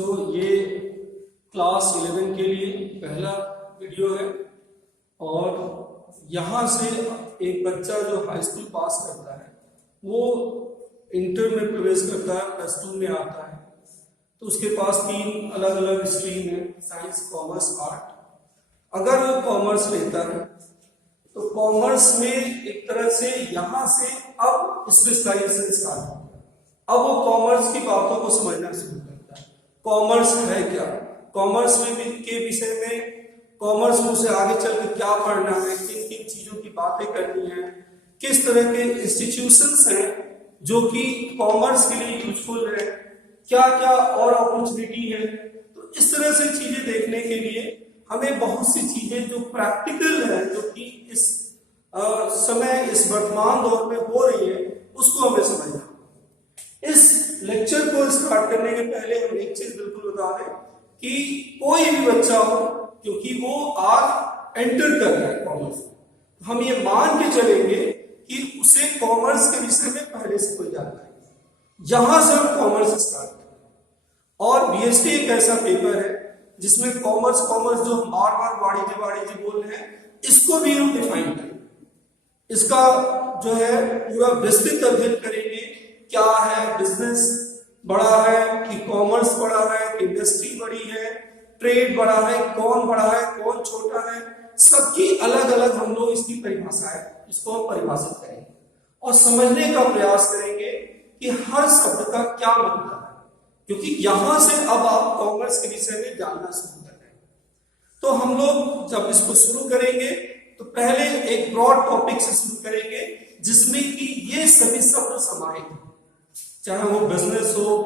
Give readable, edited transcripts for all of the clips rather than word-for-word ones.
बच्चों, ये क्लास 11 के लिए पहला वीडियो है और यहाँ से एक बच्चा जो हाई स्कूल पास करता है वो इंटर में प्रवेश करता है, +2 में आता है, तो उसके पास 3 अलग अलग स्ट्रीम है, साइंस, कॉमर्स, आर्ट। अगर वो कॉमर्स लेता है तो कॉमर्स में एक तरह से यहाँ से अब स्पेशलाइजेशन स्टार्ट होता है। अब वो कॉमर्स की बातों को समझना शुरू करता है। कॉमर्स है क्या, कॉमर्स में के विषय में, कॉमर्स में उसे आगे चल के क्या पढ़ना है, किन किन चीजों की बातें करनी है, किस तरह के इंस्टीट्यूशंस हैं जो कि कॉमर्स के लिए यूजफुल है, क्या क्या और अपॉर्चुनिटी है। तो इस तरह से चीजें देखने के लिए हमें बहुत सी चीजें जो प्रैक्टिकल है, जो कि इस समय इस वर्तमान दौर में हो रही है, उसको हमें समझना। इस लेक्चर को स्टार्ट करने के पहले हम एक चीज बिल्कुल बता दें कि कोई भी बच्चा हो, क्योंकि वो आज एंटर कर रहा है कॉमर्स, हम ये मान के चलेंगे कि उसे कॉमर्स के विषय में पहले से कोई जानकारी, यहां से हम कॉमर्स स्टार्ट करें। और बीएसटी एक ऐसा पेपर है जिसमें कॉमर्स जो हम बार बार वाणिज्य बोल रहे हैं, इसको भी हम डिफाइन करें, इसका जो है पूरा विस्तृत अध्ययन करेंगे। क्या है, बिजनेस बड़ा है कि कॉमर्स बड़ा है कि इंडस्ट्री बड़ी है, ट्रेड बड़ा है, कौन बड़ा है कौन छोटा है, सबकी अलग अलग हम लोग इसकी परिभाषा है, इसको हम परिभाषित करेंगे और समझने का प्रयास करेंगे कि हर शब्द का क्या मतलब है, क्योंकि यहां से अब आप कॉमर्स के विषय में जानना शुरू कर रहे हैं। तो हम लोग जब इसको शुरू करेंगे तो पहले एक ब्रॉड टॉपिक से शुरू करेंगे जिसमें कि ये सभी शब्द समाहित हैं, चाहे वो बिजनेस हो,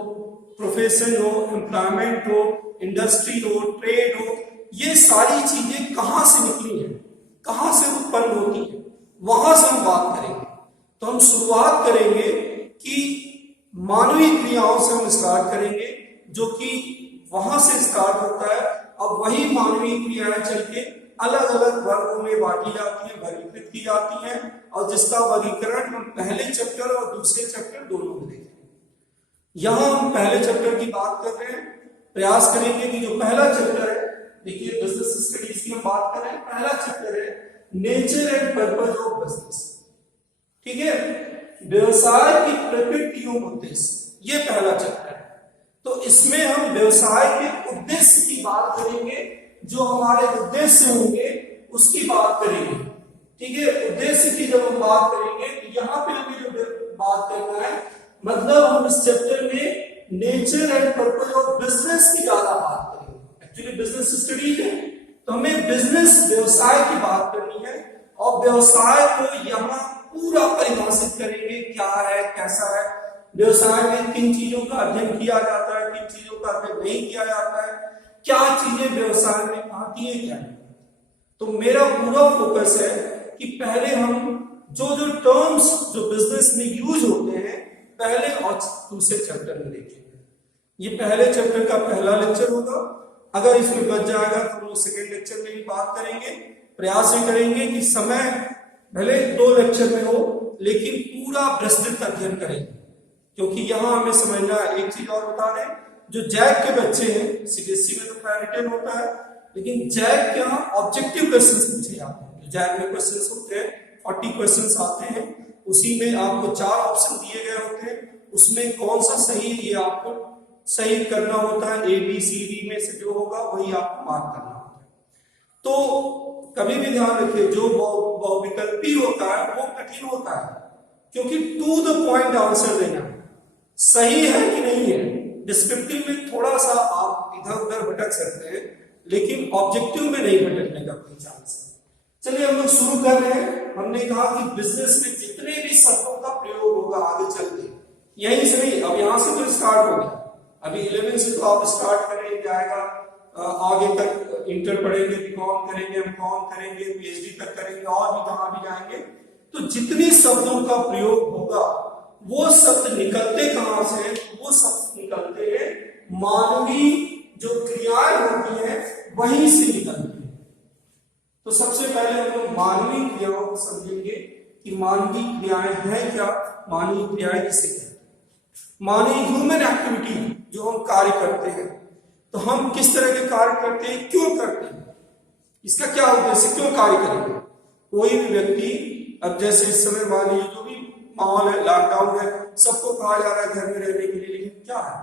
प्रोफेशन हो, एम्प्लॉयमेंट हो, इंडस्ट्री हो, ट्रेड हो, ये सारी चीजें कहां से निकली हैं, कहां से उत्पन्न होती है, वहां से हम बात करेंगे। तो हम शुरुआत करेंगे कि मानवीय क्रियाओं से हम स्टार्ट करेंगे, जो कि वहां से स्टार्ट होता है। अब वही मानवीय क्रियाएं चल के अलग अलग वर्गों में बांटी जाती है, वर्गीकृत की जाती है, और जिसका वर्गीकरण हम पहले चैप्टर और दूसरे चैप्टर दोनों में देखेंगे। यहां हम पहले चैप्टर की बात कर रहे हैं, प्रयास करेंगे कि जो पहला चैप्टर है, देखिए बिजनेस स्टडीज की हम बात कर रहे हैं, पहला चैप्टर है nature and purpose of business. ठीक है, व्यवसाय की प्रकृति एवं उद्देश्य, ये पहला चैप्टर है। तो इसमें हम व्यवसाय के उद्देश्य की बात करेंगे, जो हमारे उद्देश्य होंगे उसकी बात करेंगे। ठीक है, उद्देश्य की जब हम बात करेंगे तो यहाँ पे हमें जो बात करना है, मतलब हम इस चैप्टर में nature and purpose of business की ज्यादा बात करेंगे। एक्चुअली बिजनेस स्टडीज है तो हमें बिजनेस, व्यवसाय की बात करनी है, और व्यवसाय को यहाँ पूरा परिभाषित करेंगे, क्या है, कैसा है, व्यवसाय में किन चीजों का अध्ययन किया जाता है, किन चीजों का अध्ययन नहीं किया जाता है, क्या चीजें व्यवसाय में आती है, क्या नहीं। तो मेरा पूरा फोकस है कि पहले हम जो टर्म्स जो बिजनेस में यूज होते हैं पहले और दूसरे चैप्टर में देखेंगे। ये पहले चैप्टर का पहला लेक्चर होगा। अगर इसमें बच जाएगा तो हम लोग सेकेंड लेक्चर में भी बात करेंगे। प्रयास ये करेंगे कि समय भले 2 लेक्चर में हो, लेकिन पूरा विस्तृत अध्ययन करेंगे, क्योंकि यहाँ हमें समझना है। एक चीज और बता दें, जो जैक के बच्चे हैं, सीबीएसई में तो रिटन होता है, लेकिन जैक के यहाँ ऑब्जेक्टिव क्वेश्चंस पूछे जाते हैं। जैक में क्वेश्चंस होते हैं, 40 क्वेश्चंस आते हैं, उसी में आपको 4 ऑप्शन दिए गए होते हैं, उसमें कौन सा सही है ये आपको सही करना होता है। ABCD में से जो होगा वही आपको मार्क करना होता है। तो कभी भी ध्यान रखिए, जो बहुविकल्पी होता है वो कठिन होता है, क्योंकि टू द पॉइंट आंसर देना सही है कि नहीं है। डिस्क्रिप्टिव में थोड़ा सा आप इधर उधर भटक सकते हैं, लेकिन ऑब्जेक्टिव में नहीं भटकने का कोई चांस है। चलिए हम लोग शुरू कर रहे हैं। हमने कहा कि बिजनेस में जितने भी शब्दों का प्रयोग होगा आगे चल के, यहीं से नहीं, अब यहां से तो स्टार्ट हो गया, अभी 11 से तो आप स्टार्ट करेंगे, जाएगा आगे तक इंटर पढ़ेंगे, बीकॉम करेंगे, एमकॉम करेंगे, पीएचडी तक करेंगे, और भी जहां भी जाएंगे। तो जितने शब्दों का प्रयोग होगा वो शब्द निकलते कहां से, वो शब्द निकलते हैं मानवीय जो क्रियाएं होती हैं वहीं से निकलती है। तो सबसे पहले हम लोग मानवीय क्रियाओं को समझेंगे कि मानवीय क्रियाएं हैं क्या, मानवीय क्रियाएं किसे कहते हैं। मानवीय ह्यूमन एक्टिविटी, जो हम कार्य करते हैं, तो हम किस तरह के कार्य करते हैं, क्यों करते हैं, इसका क्या उद्देश्य, क्यों कार्य करेंगे। कोई भी व्यक्ति, अब जैसे इस समय मान लीजिए जो भी माहौल है, लॉकडाउन है, सबको कहा जा रहा है घर में रहने के लिए, लेकिन क्या है,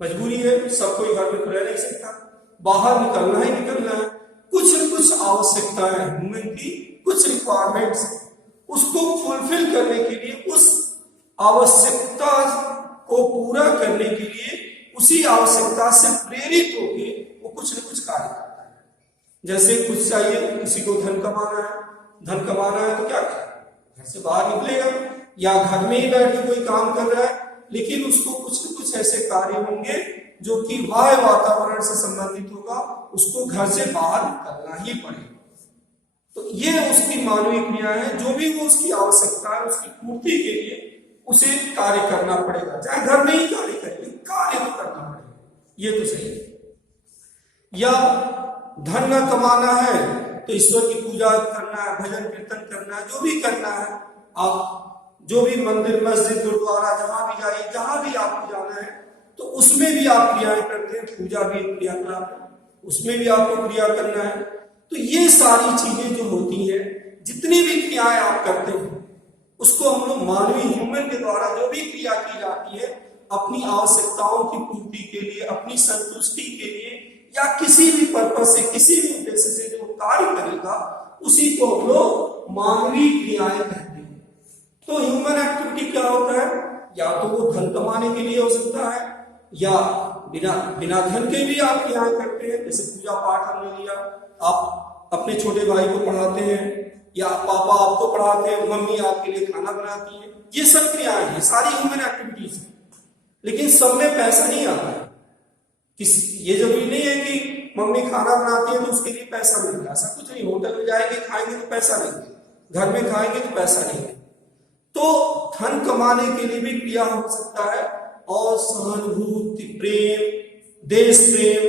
मजबूरी है, सब कोई घर में तो रह नहीं सकता, बाहर निकलना ही निकलना है। कुछ न कुछ आवश्यकताएं ह्यूमन की, कुछ रिक्वायरमेंट्स, उसको फुलफिल करने के लिए, उस आवश्यकता को पूरा करने के लिए, उसी आवश्यकता से प्रेरित होकर वो कुछ न कुछ कार्य करता है। जैसे कुछ चाहिए, किसी को धन कमाना है, धन कमाना है तो क्या करेगा, घर से बाहर निकलेगा, या घर में ही बैठ के कोई काम कर रहा है, लेकिन उसको कुछ न कुछ ऐसे कार्य होंगे जो कि बाह्य वातावरण से संबंधित होगा, उसको घर से बाहर निकलना ही पड़ेगा। तो ये उसकी मानवीय क्रिया है, जो भी वो उसकी आवश्यकता है उसकी पूर्ति के लिए उसे कार्य करना पड़ेगा, चाहे घर में ही कार्य करे, कार्य तो करना पड़ेगा, ये तो सही है। या धन न कमाना है तो ईश्वर की पूजा करना है, भजन कीर्तन करना है, जो भी करना है, आप जो भी मंदिर मस्जिद गुरुद्वारा जहां भी जाइए, जहां भी आपको जाना है, तो उसमें भी आप क्रियाएं करते हैं, पूजा भी क्रियाकलाप है, उसमें भी आपको क्रिया करना है। तो ये सारी चीजें जो होती हैं, जितनी भी क्रियाएं आप करते हैं, उसको हम लोग मानवीय ह्यूमन के द्वारा जो भी क्रिया की जाती है, अपनी आवश्यकताओं की पूर्ति के लिए, अपनी संतुष्टि के लिए, या किसी भी पर्पस से, किसी भी उद्देश्य से जो कार्य करेगा, उसी को हम लोग मानवीय क्रियाएं कहते हैं। तो ह्यूमन एक्टिविटी क्या होता है, या तो वो धन कमाने के लिए हो सकता है, या बिना धन के भी आप क्रियाएं करते हैं। जैसे पूजा पाठ हमने लिया, आप अपने छोटे भाई को पढ़ाते हैं, या पापा आपको पढ़ाते हैं, मम्मी आपके लिए खाना बनाती है, ये सब क्रियाएं हैं, सारी ह्यूमन एक्टिविटीज हैं। लेकिन सब में पैसा नहीं आता है, ये जरूरी नहीं है कि मम्मी खाना बनाती है तो उसके लिए पैसा मिलता है, ऐसा कुछ नहीं। होटल में जाएंगे, खाएंगे तो पैसा लेंगे, घर में खाएंगे तो पैसा लेंगे। तो धन कमाने के लिए भी क्रिया हो सकता है, और सहानुभूति, प्रेम, देश प्रेम,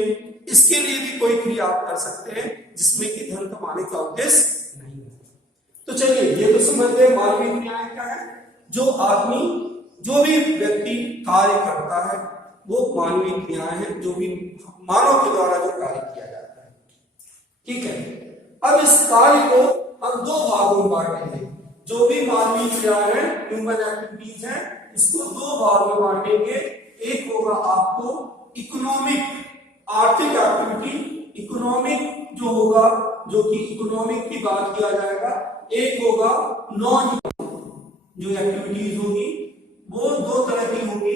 इसके लिए भी कोई क्रिया आप कर सकते हैं, जिसमें कि धन कमाने का उद्देश्य नहीं है। तो चलिए, ये तो समझ गए मानवीय क्रियाएं क्या है। जो आदमी, जो भी व्यक्ति कार्य करता है, वो मानवीय क्रियाएं हैं, जो भी मानव के द्वारा जो कार्य किया जाता है। ठीक है, अब इस कार्य को हम दो भागों में बांटेंगे। जो भी मानवीय क्रियाएं हैं, ह्यूमन एक्टिविटीज हैं, इसको दो भाग में बांटेंगे। एक होगा आपको इकोनॉमिक, आर्थिक एक्टिविटी, इकोनॉमिक जो होगा, जो कि इकोनॉमिक की बात किया जाएगा। एक होगा नॉन, जो एक्टिविटीज होगी वो दो तरह की होगी,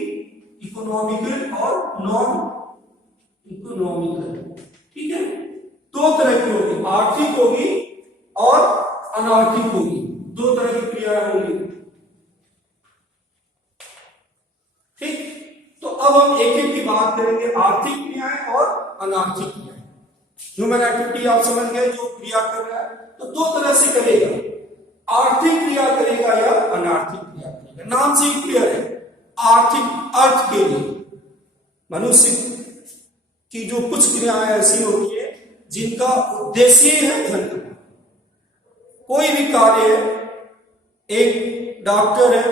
इकोनॉमिकल और नॉन इकोनॉमिकल। ठीक है, दो तरह की होगी, आर्थिक होगी और अनार्थिक होगी, दो तरह की क्रियाएं होंगी। ठीक, तो अब हम एक एक की बात करेंगे, आर्थिक क्रियाएं और अनार्थिक क्रियाएं। ह्यूमन एक्टिविटी आप समझ गए, जो क्रिया कर रहा है तो दो तरह से करेगा, आर्थिक क्रिया करेगा या अनार्थिक क्रिया करेगा। नाम से ही क्लियर है, आर्थिक अर्थ के लिए। मनुष्य की जो कुछ क्रियाएं ऐसी होती है जिनका उद्देश्य है धन कमाना। कोई भी कार्य है, एक डॉक्टर है,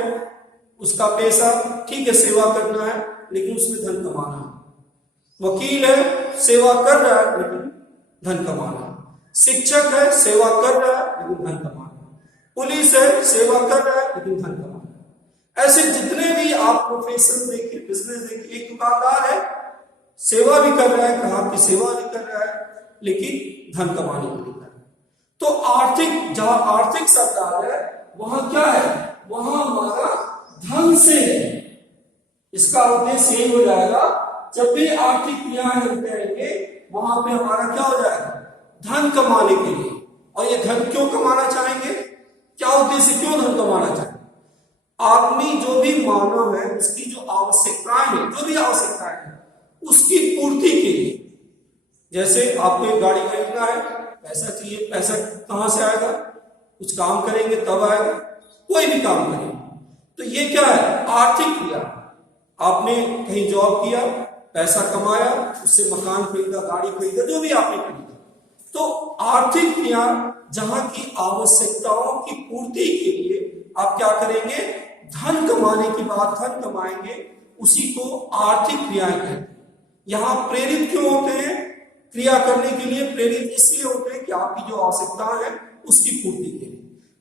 उसका पेशा ठीक है सेवा करना है, लेकिन उसमें धन कमाना है। वकील है, सेवा कर रहा है लेकिन धन कमाना है। शिक्षक है, सेवा कर रहा है लेकिन धन कमाना है। पुलिस है, सेवा कर रहा है लेकिन धन कमाना है। ऐसे जितने भी आप प्रोफेशन देखिए, बिजनेस देखिए, एक दुकानदार है, सेवा भी कर रहा है, ग्राहक की सेवा भी कर रहा है, लेकिन धन कमाने के लिए कर रहा है। तो आर्थिक, जहां आर्थिक शब्द आ रहा है वहां क्या है, वहां हमारा धन से है। इसका उद्देश्य यही हो जाएगा, जब भी आर्थिक क्रियाएं हम करेंगे वहां पे हमारा क्या हो जाएगा, धन कमाने के लिए। और ये धन क्यों कमाना चाहेंगे, क्या उद्देश्य, क्यों धन कमाना चाहेंगे। आदमी जो भी मानव है, उसकी जो आवश्यकताएं हैं, जो भी आवश्यकताएं हैं, उसकी पूर्ति के लिए। जैसे आपको एक गाड़ी खरीदना है, पैसा चाहिए, पैसा कहां से आएगा, कुछ काम करेंगे तब आएगा, कोई भी काम करेंगे। तो ये क्या है, आर्थिक क्रिया। आपने कहीं जॉब किया, पैसा कमाया, उससे मकान खरीदा, गाड़ी खरीदा, जो भी आपने खरीदा। तो आर्थिक क्रिया, जहां की आवश्यकताओं की पूर्ति के लिए आप क्या करेंगे, धन कमाने की बात, धन कमाएंगे, उसी को आर्थिक क्रियाएं कहते हैं। यहाँ प्रेरित क्यों होते हैं? क्रिया करने के लिए प्रेरित इसलिए होते हैं कि आपकी जो आवश्यकता है उसकी पूर्ति के लिए।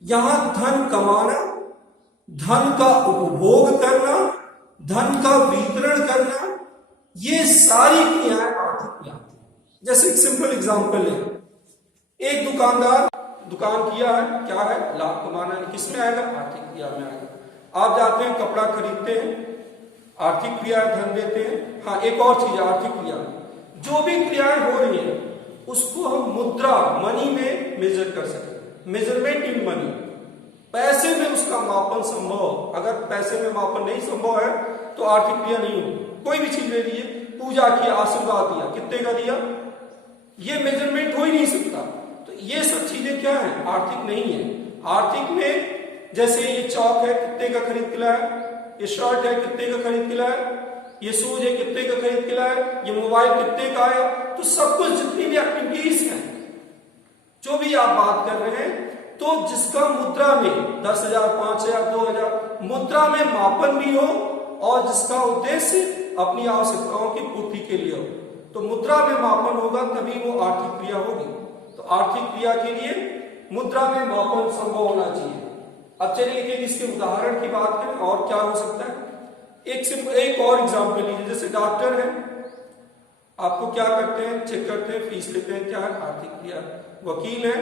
यहां धन कमाना, धन का उपभोग करना, धन का वितरण करना, ये सारी क्रियाएं आर्थिक क्रिया हैं। जैसे एक सिंपल एग्जांपल है, एक दुकानदार दुकान किया है, क्या है? लाभ कमाना है। किसमें आएगा? आर्थिक क्रिया में आएगा। आप जाते हैं कपड़ा खरीदते हैं, आर्थिक क्रिया, धन देते हैं। हाँ, एक और चीज आर्थिक क्रिया, जो भी क्रियाएं हो रही है उसको हम मुद्रा, मनी में मेजर कर सकते, मेजरमेंट इन मनी। पैसे में उसका मापन संभव, अगर पैसे में मापन नहीं संभव है तो आर्थिक क्रिया नहीं होगी। कोई भी चीज ले लीजिए, पूजा की, आशीर्वाद दिया, कितने का दिया, ये मेजरमेंट हो ही नहीं सकता। तो ये सब चीजें क्या है? आर्थिक नहीं है। आर्थिक में जैसे ये चौक है, कितने का खरीद के लाया, ये शर्ट है, कितने का खरीद के लाया, ये शूज है, कितने का खरीद के लाया, ये मोबाइल कितने का आया। तो सब कुछ जितनी भी एक्टिविटीज हैं, जो भी आप बात कर रहे हैं, तो जिसका मुद्रा में 10,000, 5,000, 2,000 मुद्रा में मापन भी हो और जिसका उद्देश्य अपनी आवश्यकताओं की पूर्ति के लिए हो, तो मुद्रा में मापन होगा तभी वो आर्थिक क्रिया होगी। तो आर्थिक क्रिया के लिए मुद्रा में मापन संभव होना चाहिए। अब चलिए एक इसके उदाहरण की बात करें और क्या हो सकता है। एक और एग्जाम्पल लीजिए, जैसे डॉक्टर है, आपको क्या करते हैं? चेक करते हैं, फीस लेते हैं, क्या है? आर्थिक क्रिया। वकील है,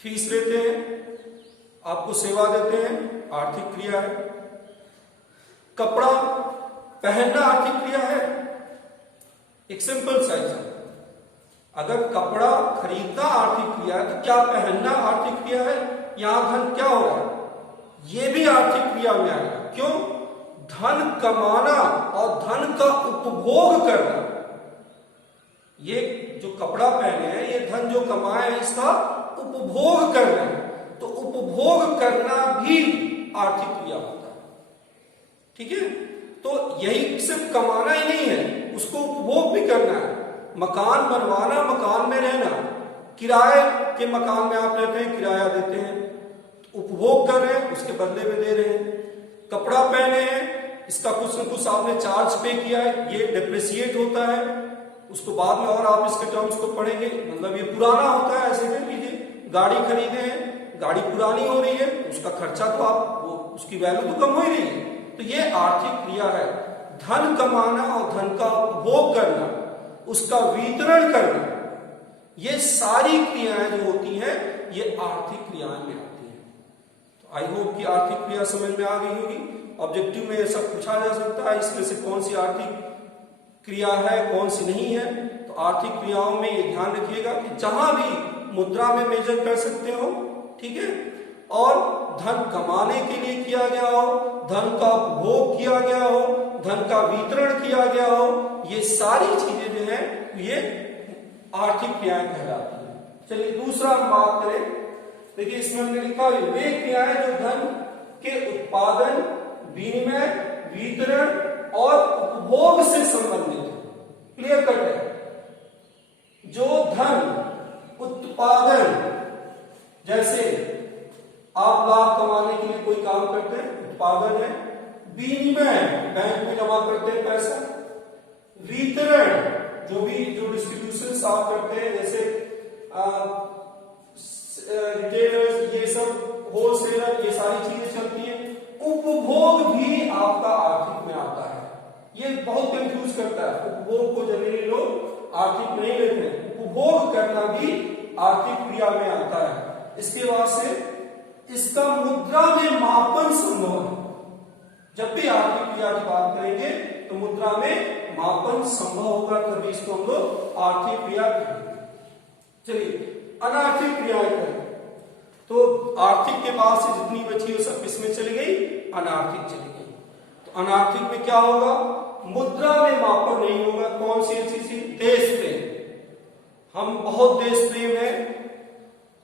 फीस लेते हैं, आपको सेवा देते हैं, आर्थिक क्रिया है। कपड़ा पहनना आर्थिक क्रिया है। एक सिंपल सा एग्जाम्पल, अगर कपड़ा खरीदना आर्थिक क्रिया है तो क्या पहनना आर्थिक क्रिया है? यहां धन क्या हो रहा है? ये भी आर्थिक क्रिया में आएगा। क्यों? धन कमाना और धन का उपभोग करना। ये जो कपड़ा पहने हैं, ये धन जो कमाए हैं, इसका उपभोग करना है। तो उपभोग करना भी आर्थिक क्रिया होता है। ठीक है? तो यही सिर्फ कमाना ही नहीं है, उसको उपभोग भी करना है। मकान बनवाना, मकान में रहना, किराए के मकान में आप रहते हैं, किराया देते हैं, तो उपभोग कर रहे हैं, उसके बदले में दे रहे हैं। कपड़ा पहने हैं, इसका कुछ न कुछ आपने चार्ज पे किया है, ये डिप्रिसिएट होता है, उसको बाद में और आप इसके टर्म्स को पढ़ेंगे, मतलब ये पुराना होता है। ऐसे कर लीजिए, गाड़ी खरीदे हैं, गाड़ी पुरानी हो रही है, उसका खर्चा तो आप उसकी वैल्यू तो कम हो ही रही है। तो ये आर्थिक क्रिया है। धन कमाना और धन का उपभोग करना, उसका वितरण करना, ये सारी क्रियाएं जो होती हैं ये आर्थिक क्रियाएं में आती हैं। तो आई होप कि आर्थिक क्रिया समझ में आ गई होगी। ऑब्जेक्टिव में ये सब पूछा जा सकता है, इसमें से कौन सी आर्थिक क्रिया है, कौन सी नहीं है। तो आर्थिक क्रियाओं में ये ध्यान रखिएगा कि जहां भी मुद्रा में मेजर कर सकते हो, ठीक है, और धन कमाने के लिए किया गया हो, धन का उपभोग किया गया हो, धन का वितरण किया गया हो, ये सारी चीजें जो है ये आर्थिक क्रियाएं कहलाती हैं। चलिए दूसरा हम बात करें। देखिए इसमें हमने लिखा है वे क्रियाएं जो धन के उत्पादन, विनिमय, वितरण और उपभोग से संबंधित है। क्लियर कट है। जो धन उत्पादन, जैसे आप लाभ कमाने के लिए कोई काम करते हैं, उत्पादन है। विनिमय, बैंक में जमा करते हैं पैसा। वितरण, जो डिस्ट्रीब्यूशन आप करते हैं, जैसे रिटेलर्स, ये सब होलसेलर, ये सारी चीजें चलती हैं। उपभोग भी आपका आर्थिक में आता है। ये बहुत कंफ्यूज करता है। उपभोग को जनरली लोग आर्थिक नहीं लेते हैं। उपभोग करना भी आर्थिक क्रिया में आता है। इसके बाद से इसका मुद्रा में मापन संभव है। जब भी आर्थिक क्रिया की बात करेंगे तो मुद्रा में मापन संभव होगा, तभी इसको हम लोग आर्थिक क्रिया कहेंगे। चलिए अनार्थिक क्रियाएं करें। तो आर्थिक के बाद से जितनी बची वो सब किसमें चली गई? अनार्थिक चली गई। तो अनार्थिक में क्या होगा? मुद्रा में मापन नहीं होगा। कौन सी चीज? देश प्रेम। हम बहुत देश प्रेम है,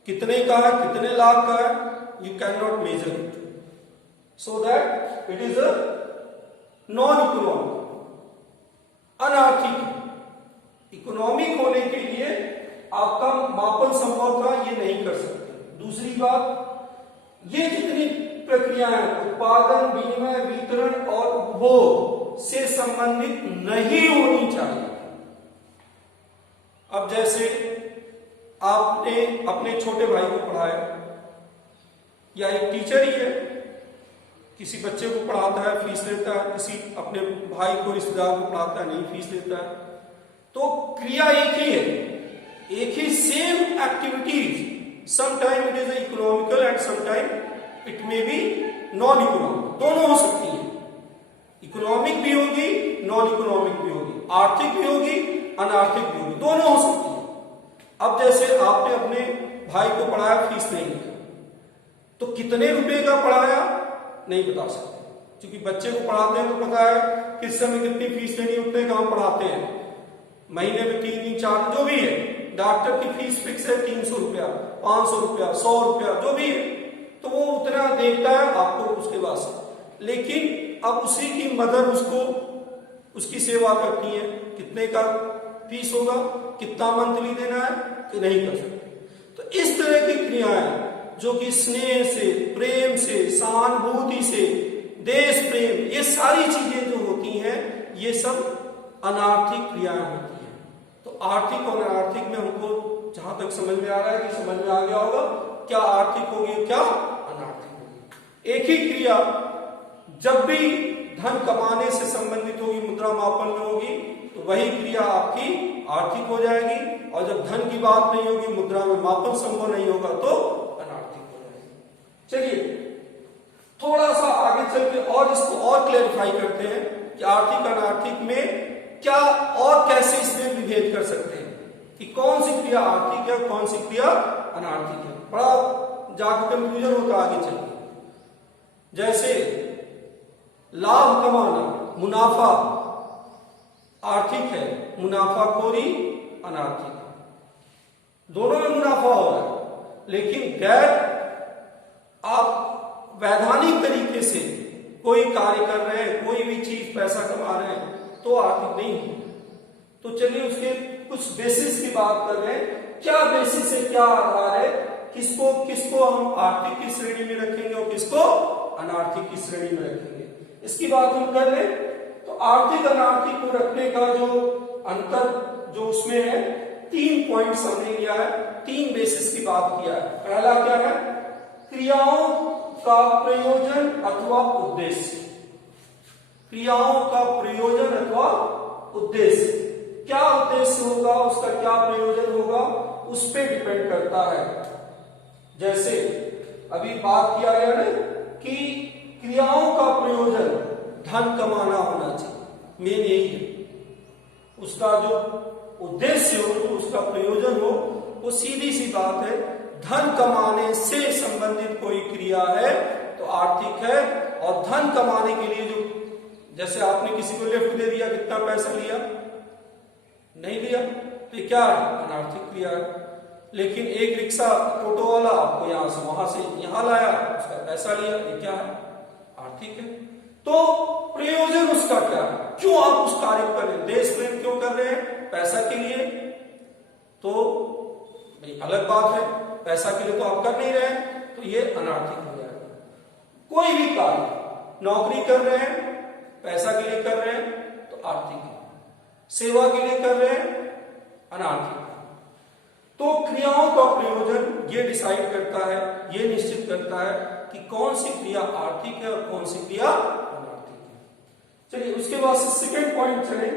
कितने का है, कितने लाख का है, you cannot measure it, so that it is a non-economic, अनार्थिक। इकोनॉमिक होने के लिए आपका मापन संभव था, ये नहीं कर सकते। दूसरी बात, ये जितनी प्रक्रियाएं, उत्पादन, विनिमय, वितरण और उपभोग, से संबंधित नहीं होनी चाहिए। अब जैसे आपने अपने छोटे भाई को पढ़ाया, या एक टीचर ही है, किसी बच्चे को पढ़ाता है, फीस लेता है, किसी अपने भाई को, रिश्तेदार को पढ़ाता है, नहीं फीस लेता है, तो क्रिया एक ही है, एक ही same activities. Sometime it is economical and sometime it may be non economic, दोनों हो सकती है। इकोनॉमिक भी होगी, नॉन इकोनॉमिक भी होगी, आर्थिक भी होगी, अनार्थिक भी होगी, दोनों हो सकती है। अब जैसे आपने अपने भाई को पढ़ाया, फीस नहीं लिया, तो कितने रुपए का पढ़ाया नहीं बता सकते, क्योंकि बच्चे को पढ़ाते हैं तो पता है किस समय कितनी फीस लेनी, उतने काम पढ़ाते हैं, महीने में 3 4 जो भी है। डॉक्टर की फीस फिक्स है 300 रुपया, 500 रुपया, 100 रुपया, जो भी है, तो वो उतना देखता है आपको उसके बाद से। लेकिन अब उसी की मदर उसको उसकी सेवा करती है, कितने का फीस होगा, कितना मंथली देना है, कि नहीं कर सकते। तो इस तरह की क्रियाएं जो कि स्नेह से, प्रेम से, सहानुभूति से, देश प्रेम, ये सारी चीजें जो होती हैं, ये सब अनार्थिक क्रियाएं होती हैं। तो आर्थिक और अनार्थिक में हमको जहां तक समझ में आ रहा है कि समझ में आ गया होगा, क्या आर्थिक होगी, क्या अनार्थिक होगी। एक ही क्रिया जब भी धन कमाने से संबंधित होगी, मुद्रा मापन में होगी, तो वही क्रिया आपकी आर्थिक हो जाएगी, और जब धन की बात नहीं होगी, मुद्रा में मापन संभव नहीं होगा, तो अनार्थिक हो जाएगी। चलिए थोड़ा सा आगे चल के और इसको और क्लैरिफाई करते हैं कि आर्थिक अनार्थिक में क्या और कैसे इसमें विभेद कर सकते हैं कि कौन सी क्रिया आर्थिक है और कौन सी क्रिया अनार्थिक है। बड़ा जाकर कंफ्यूजन होता आगे चलके। जैसे लाभ कमाना, मुनाफा आर्थिक है, मुनाफाखोरी अनार्थिक है। दोनों में मुनाफा हो रहा है, लेकिन गैर आप वैधानिक तरीके से कोई कार्य कर रहे हैं, कोई भी चीज पैसा कमा रहे हैं, तो आर्थिक नहीं है। तो चलिए उसके कुछ बेसिस की बात कर रहे हैं, क्या बेसिस है, क्या आधार है, किसको किसको हम आर्थिक की श्रेणी में रखेंगे और किसको अनार्थिक की श्रेणी में रखेंगे, इसकी बात हम कर रहे हैं। तो आर्थिक अनार्थिक को रखने का जो अंतर जो उसमें है, 3 पॉइंट्स हमने लिया है, 3 बेसिस की बात किया है। पहला क्या है, क्रियाओं का प्रयोजन अथवा उद्देश्य। क्रियाओं का प्रयोजन अथवा उद्देश्य, क्या उद्देश्य होगा, उसका क्या प्रयोजन होगा, उस पर डिपेंड करता है। जैसे अभी बात किया गया ना कि क्रियाओं का प्रयोजन धन कमाना होना चाहिए, मेन यही है। उसका जो उद्देश्य हो, जो उसका प्रयोजन हो, वो सीधी सी बात है, धन कमाने से संबंधित कोई क्रिया है तो आर्थिक है। और धन कमाने के लिए जो, जैसे आपने किसी को लिफ्ट दे दिया, कितना पैसा लिया, नहीं लिया, तो ये क्या है, अनार्थिक क्रिया है। लेकिन एक रिक्शा ऑटो वाला आपको यहां से वहां से यहां लाया, उसका पैसा लिया, ये क्या है, आर्थिक है। तो प्रयोजन उसका क्या है, क्यों आप उस कार्य कर रहे हैं, देश प्रेम क्यों कर रहे हैं, पैसा के लिए, तो भाई अलग बात है, पैसा के लिए तो आप कर नहीं रहे हैं, तो ये अनार्थिक हो जाएगा। कोई भी कार्य, नौकरी कर रहे हैं, पैसा के लिए कर रहे हैं, तो आर्थिक है, सेवा के लिए कर रहे हैं, अनार्थिक है। तो क्रियाओं का प्रयोजन ये डिसाइड करता है, ये निश्चित करता है कि कौन सी क्रिया आर्थिक है और कौन सी क्रिया अनार्थिक है। चलिए उसके बाद से सेकंड पॉइंट चले,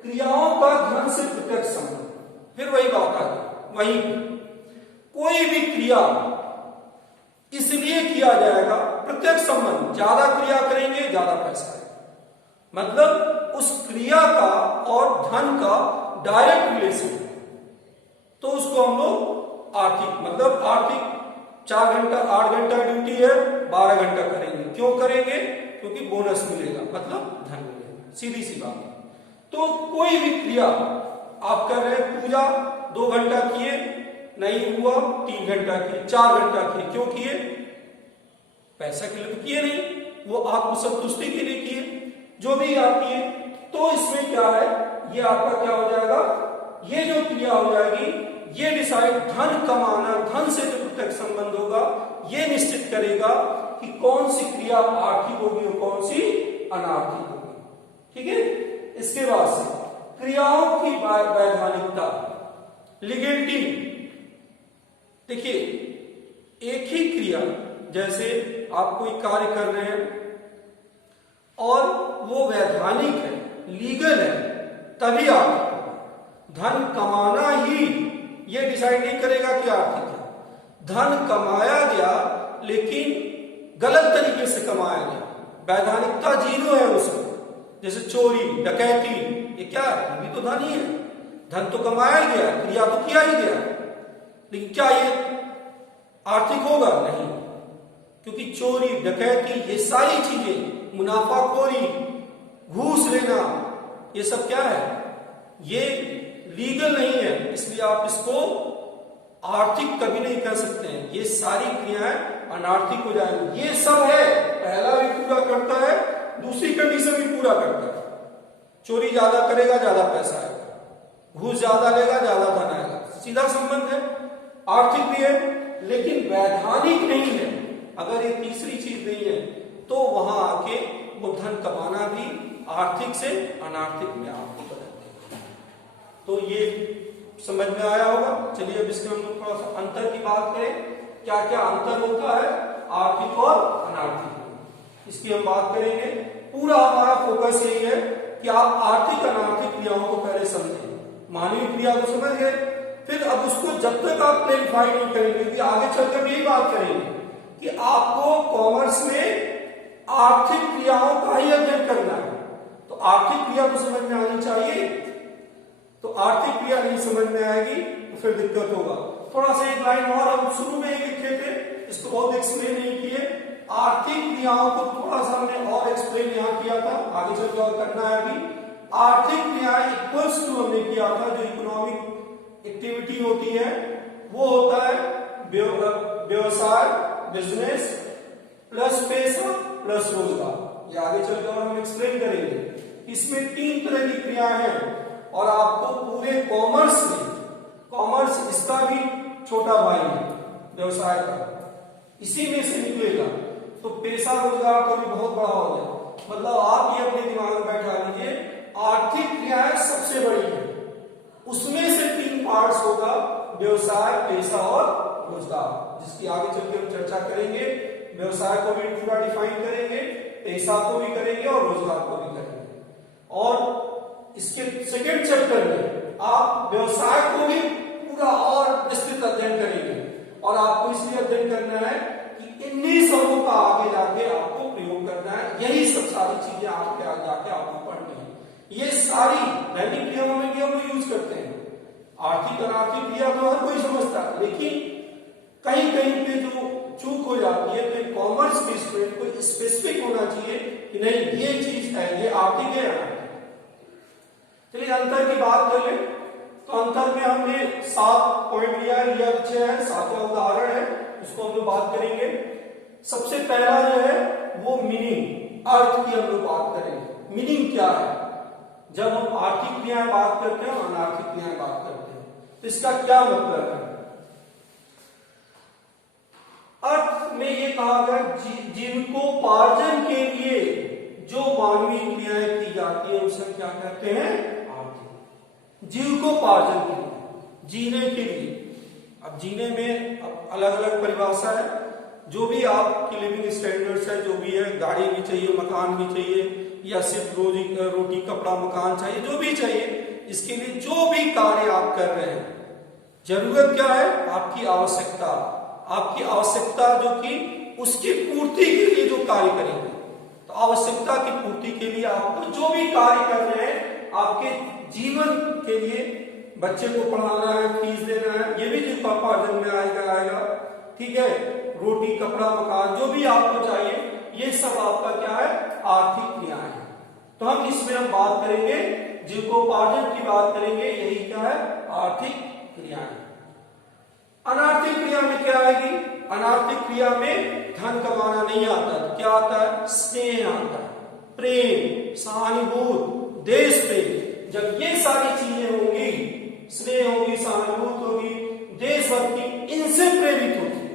क्रियाओं का धन से प्रत्यक्ष संबंध। फिर वही बात आ गई, वही कोई भी क्रिया इसलिए किया जाएगा, प्रत्यक्ष संबंध, ज्यादा क्रिया करेंगे ज्यादा पैसा है, मतलब उस क्रिया का और धन का डायरेक्ट रिलेशन है, तो उसको हम लोग आर्थिक, मतलब आर्थिक 4 घंटा 8 घंटा ड्यूटी है, 12 घंटा करेंगे, क्यों करेंगे, क्योंकि बोनस मिलेगा, मतलब धन मिलेगा, सीधी सी बात है। तो कोई भी क्रिया आप कर रहे हैं, पूजा 2 घंटा किए, नहीं हुआ 3 घंटा किए, 4 घंटा किए, क्यों किए, पैसा के लिए तो किए नहीं, वो आत्मसंतुष्टि के लिए किए, जो भी आप किए। तो इसमें क्या है, ये आपका क्या हो जाएगा, ये जो क्रिया हो जाएगी, ये डिसाइड, धन कमाना, धन से जो प्रत्यक्ष संबंध होगा, ये निश्चित करेगा कि कौन सी क्रिया आर्थिक होगी और कौन सी अनार्थिक होगी। ठीक है। इसके बाद से क्रियाओं की वैधानिकता, लीगैलिटी। देखिए, एक ही क्रिया, जैसे आप कोई कार्य कर रहे हैं और वो वैधानिक है, लीगल है, तभी आप धन कमाना ही ये डिसाइड नहीं करेगा कि आर्थिक है। धन कमाया गया लेकिन गलत तरीके से कमाया गया, वैधानिकता जीरो है उसमें, जैसे चोरी, डकैती, ये क्या है? ये भी तो धन ही है। धन तो कमाया गया, क्रिया तो किया ही गया, लेकिन क्या ये आर्थिक होगा? नहीं, क्योंकि चोरी, डकैती, ये सारी चीजें, मुनाफाखोरी, घूस लेना, ये सब क्या है? ये लीगल नहीं है, इसलिए आप इसको आर्थिक कभी नहीं कर सकते हैं। ये सारी क्रियाएं अनार्थिक हो जाएंगी। ये सब है, पहला भी पूरा करता है, दूसरी कंडीशन भी पूरा करता है। चोरी ज्यादा करेगा, ज्यादा पैसा आएगा, घूस ज्यादा लेगा, ज्यादा धन आएगा, सीधा संबंध है। आर्थिक भी है लेकिन वैधानिक नहीं है। अगर ये तीसरी चीज नहीं है तो वहां आके वो धन कमाना भी आर्थिक से अनार्थिक में आपको बदलते हैं। तो ये समझ में आया होगा। चलिए अब इसके हम लोग थोड़ा सा अंतर की बात करें, क्या क्या अंतर होता है आर्थिक और अनार्थिक में, इसकी हम बात करेंगे। पूरा हमारा फोकस यही है कि आप आर्थिक अनार्थिक क्रियाओं को पहले समझें। मानवीय क्रिया को समझ गए, फिर अब उसको जब तक आप क्लैरिफाई नहीं करेंगे, क्योंकि आगे चलकर यही बात करेंगे कि आपको कॉमर्स में आर्थिक क्रियाओं का ही अध्ययन करना है, तो आर्थिक क्रिया तो समझ में आनी चाहिए। तो आर्थिक क्रिया नहीं समझ में आएगी तो फिर दिक्कत होगा। थोड़ा सा एक लाइन और हम शुरू में ही लिखे थे, इसको बहुत एक्सप्लेन नहीं किए। आर्थिक क्रियाओं को थोड़ा सा हमने और एक्सप्लेन यहां किया था, आगे चलकर और करना है अभी। आर्थिक क्रियाएं इक्वल्स टू हमने किया था, जो इकोनॉमिक एक्टिविटी होती है वो होता है व्यवसाय, बिजनेस प्लस पैसा प्लस रोजगार। ये आगे चलकर हम एक्सप्लेन करेंगे। इसमें 3 तरह की क्रियाएं हैं और आपको पूरे कॉमर्स में, कॉमर्स इसका भी छोटा भाई है व्यवसाय का, इसी में से निकलेगा। तो पैसा रोजगार तो भी बहुत बड़ा हो गया। मतलब आप ये अपने दिमाग में बैठा लीजिए, आर्थिक क्रियाएं सबसे बड़ी है, उसमें से 3 पार्ट्स होगा, व्यवसाय, पैसा और रोजगार, जिसकी आगे चलकर हम चर्चा करेंगे। व्यवसाय को भी पूरा डिफाइन करेंगे, पैसा को भी करेंगे और रोजगार को भी करेंगे। और इसके सेकेंड चैप्टर में आप व्यवसाय को भी पूरा और विस्तृत अध्ययन करेंगे। और आपको इसलिए अध्ययन करना है कि इन्हीं सबों का आगे जाके आपको प्रयोग करना है। यही सब सारी चीजें आपके आगे जाके आपको पढ़नी है। ये सारी दैनिक क्रियाओं में भी हम लोग यूज करते हैं। आर्थिक अनार्थिक क्रिया तो हर कोई समझता है, लेकिन कहीं कहीं पे जो चूक हो जाती है, तो कॉमर्स के स्टूडेंट को स्पेसिफिक होना चाहिए कि नहीं ये चीज है, ये आर्थिक है अनार्थिक। चलिए अंतर की बात कर लें। तो अंतर में हमने 7 पॉइंट लिया है, 7वां उदाहरण है, उसको हम लोग बात करेंगे। सबसे पहला जो है वो मीनिंग, अर्थ की हम लोग बात करेंगे। मीनिंग क्या है जब हम आर्थिक क्रियाएं बात करते हैं और अनार्थिक क्रियाएं बात करते हैं, तो इसका क्या मतलब है। अर्थ में ये कहा गया जीविकोपार्जन के लिए जो मानवीय क्रियाएं की जाती है उसे क्या कहते हैं, आर्थिक। जीविकोपार्जन के लिए, जीने के लिए। अब जीने में अब अलग अलग परिभाषा है, जो भी आपकी लिविंग स्टैंडर्ड्स है, जो भी है, गाड़ी भी चाहिए, मकान भी चाहिए, या सिर्फ रोटी कपड़ा मकान चाहिए, जो भी चाहिए, इसके लिए जो भी कार्य आप कर रहे हैं, जरूरत क्या है, आपकी आवश्यकता। आपकी आवश्यकता जो कि उसकी पूर्ति के लिए जो कार्य करेंगे, तो आवश्यकता की पूर्ति के लिए आपको जो भी कार्य कर रहे हैं, आपके जीवन के लिए, बच्चे को पढ़ाना है, फीस देना है, ये भी जीविकोपार्जन में आएगा। ठीक है, रोटी कपड़ा मकान जो भी आपको चाहिए, ये सब आपका क्या है, आर्थिक क्रियाएं है। तो हम इसमें हम बात करेंगे, जीविकोपार्जन की बात करेंगे, यही क्या है, आर्थिक क्रियाएं। अनार्थिक क्रिया में क्या आएगी, अनार्थिक क्रिया में धन कमाना नहीं आता, तो क्या आता है, स्नेह आता है, प्रेम, सहानुभूति, देश प्रेम। जब ये सारी चीजें होंगी, स्नेह होगी, सहानुभूति होगी, देशभक्ति, इनसे प्रेरित होगी,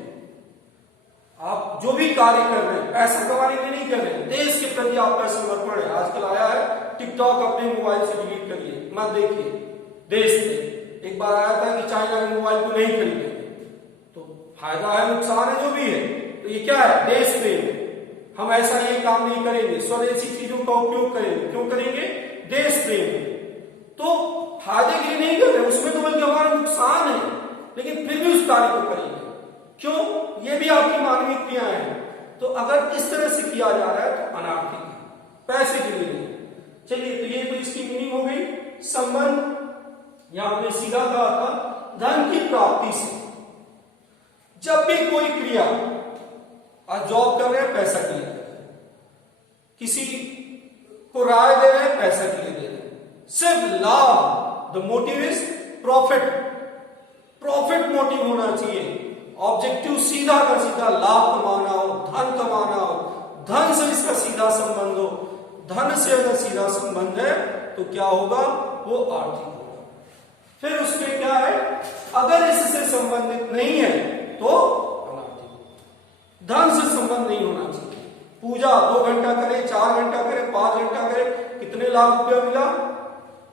आप जो भी कार्य कर रहे हैं, पैसा कमाने के लिए नहीं कर रहे हैं, देश के प्रति आपका समर्पण है। आजकल आया है टिकटॉक अपने मोबाइल से डिलीट करिए, मत देखिए। देश में एक बार आया था कि चाइना के मोबाइल को नहीं खरीदेंगे, तो फायदा है नुकसान है जो भी है, तो ये क्या है, देश प्रेम। हम ऐसा ये काम नहीं करेंगे, स्वदेशी चीजों का उपयोग करेंगे। क्यों करेंगे, देश प्रेम। तो फायदे के लिए नहीं कर रहे, उसमें तो बल्कि हमारा नुकसान है, लेकिन फिर भी उस कार्य को करेंगे। क्यों, ये भी आपकी मानवीय क्रियाएं हैं। तो अगर इस तरह से किया जा रहा है तो अनार्थिक है, पैसे के लिए नहीं। चलिए, तो ये तो इसकी मीनिंग हो गई। संबंध यहां पे सीधा कहा था धन की प्राप्ति से। जब भी कोई क्रिया, आज जॉब कर रहे हैं पैसा के लिए, किसी को राय दे रहे हैं पैसा के लिए दे रहे हैं, सिर्फ लाभ, the motive is profit, profit motive होना चाहिए। ऑब्जेक्टिव सीधा का सीधा लाभ कमाना हो, धन कमाना हो, धन से इसका सीधा संबंध हो। धन से अगर सीधा संबंध है तो क्या होगा, वो आर्थिक होगा। फिर उसमें क्या है, अगर इससे संबंधित नहीं है तो अनार्थिक होगा। धन से संबंध नहीं होना चाहिए। पूजा 2 घंटा करे, 4 घंटा करे, 5 घंटा करे, कितने लाख रुपया मिला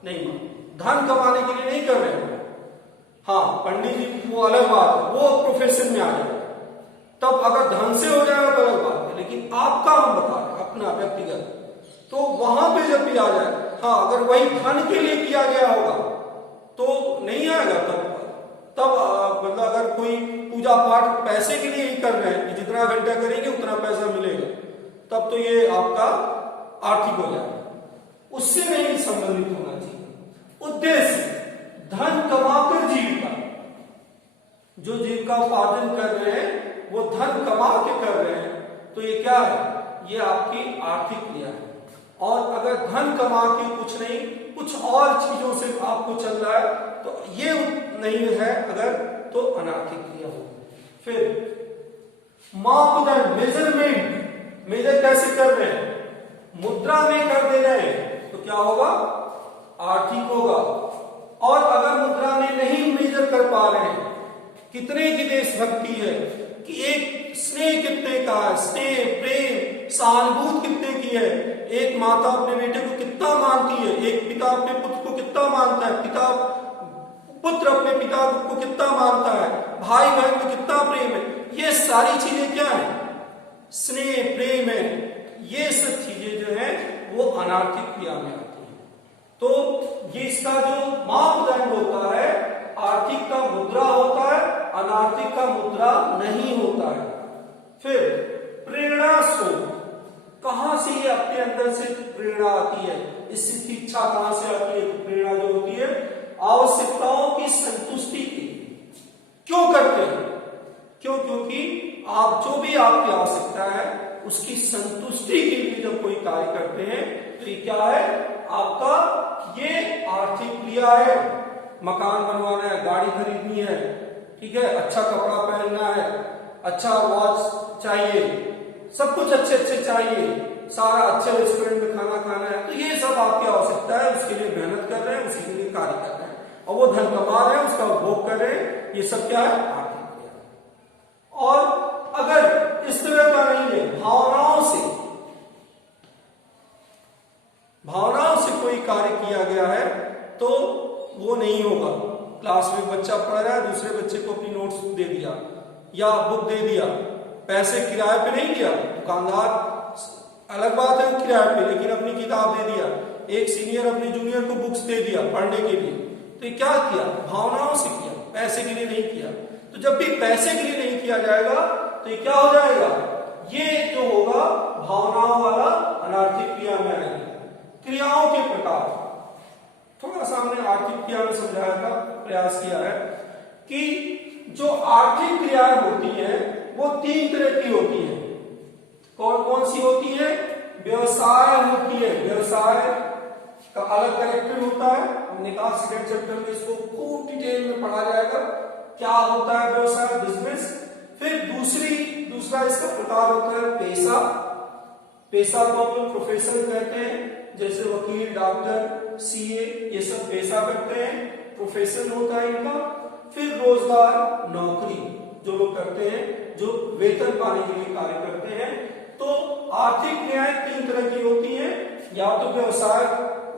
नहीं माना, धन कमाने के लिए नहीं कर रहे हैं। हाँ, पंडित जी वो अलग बात है, वो प्रोफेशन में आ जाए, तब अगर धन से हो जाएगा तो अलग बात है, लेकिन आपका हम बता रहे हैं अपना व्यक्तिगत, तो वहां पे जब भी आ जाए, हाँ अगर वही धन के लिए किया गया होगा तो नहीं आएगा। तब मतलब अगर कोई पूजा पाठ पैसे के लिए ही कर रहे हैं कि जितना घंटा करेंगे उतना पैसा मिलेगा, तब तो ये आपका आर्थिक हो जाएगा। उससे नहीं संबंधित होना चाहिए। उद्देश्य धन कमाकर जीविका, जो जीविका उपार्जन कर रहे हैं वो धन कमा के कर रहे हैं, तो ये क्या है, ये आपकी आर्थिक क्रिया है। और अगर धन कमा के कुछ नहीं, कुछ और चीजों से आपको चल रहा है, तो ये नहीं है अगर, तो अनार्थिक क्रिया होगी। फिर मापदंड, मेजरमेंट, मेजर कैसे कर रहे हैं, मुद्रा में कर दे रहे हैं, तो क्या होगा, आर्थिक होगा। और अगर मुद्रा में नहीं मेजर कर पा रहे हैं, कितने की देशभक्ति है, कि एक स्नेह कितने का है, स्नेह, प्रेम, सहानुभूति कितने की है। एक माता अपने बेटे को कितना मानती है, एक पिता अपने पुत्र को कितना मानता है, पुत्र अपने पिता को कितना मानता है, भाई बहन में कितना प्रेम है। ये सारी चीजें क्या है, स्नेह, प्रेम है। ये सब चीजें जो है वो अनार्थिक क्रिया में आती है। तो ये इसका जो मापदंड होता है, आर्थिक का मुद्रा होता है, अनार्थिक का मुद्रा नहीं होता है। फिर प्रेरणा स्रोत, कहां से ये अपने अंदर से प्रेरणा आती है, इसकी इच्छा कहां से आती है, प्रेरणा जो होती है आवश्यकताओं की संतुष्टि के लिए। क्यों करते हैं, क्यों, क्योंकि आप जो भी आपकी आवश्यकता है उसकी संतुष्टि के लिए जब कोई कार्य करते हैं तो ये क्या है, आपका ये आर्थिक क्रिया है। मकान बनवाना है, गाड़ी खरीदनी है, ठीक है, अच्छा कपड़ा पहनना है, अच्छा वॉच चाहिए, सब कुछ अच्छे अच्छे चाहिए, सारा अच्छे रेस्टोरेंट में खाना खाना है, तो ये सब आपकी आवश्यकता है, उसके लिए मेहनत कर रहे हैं, उसी के लिए कार्य कर रहे हैं, और वो धन कमा रहे हैं, उसका उपभोग कर रहे हैं, ये सब क्या है, आर्थिक क्रिया। और अगर इस तरह का नहीं है, भावनाओं से कोई कार्य किया गया है तो वो नहीं होगा। क्लास में बच्चा पढ़ रहा है, दूसरे बच्चे को अपनी नोट्स दे दिया या बुक दे दिया, पैसे किराए पे नहीं दिया, दुकानदार अलग बात है किराए पे, लेकिन अपनी किताब दे दिया, एक सीनियर अपने जूनियर को बुक्स दे दिया पढ़ने के लिए, तो ये क्या किया, भावनाओं से किया, पैसे के लिए नहीं किया। तो जब भी पैसे के लिए नहीं किया जाएगा तो ये क्या हो जाएगा, ये जो होगा भावनाओं वाला अनार्थिक क्रिया में आएगा। क्रियाओं के प्रकार, थोड़ा सा हमने आर्थिक क्रिया में समझाया था, प्रयास किया है कि जो आर्थिक क्रियाएं होती हैं वो 3 तरह की होती है। कौन कौन सी होती है, व्यवसाय होती है, व्यवसाय का अलग कैरेक्टर होता है, हमने कहा सेकंड चैप्टर में इसको खूब डिटेल में पढ़ा जाएगा, क्या होता है व्यवसाय, बिजनेस। फिर दूसरा इसका प्रकार होता है पेशा, पेशा को हम लोग प्रोफेशन कहते हैं, जैसे वकील, डॉक्टर, सीए, ये सब पेशा करते हैं, प्रोफेशन होता है इनका। फिर रोजगार, नौकरी जो लोग करते हैं, जो वेतन पाने के लिए कार्य करते हैं। तो आर्थिक क्रियाएं 3 तरह की होती हैं, या तो व्यवसाय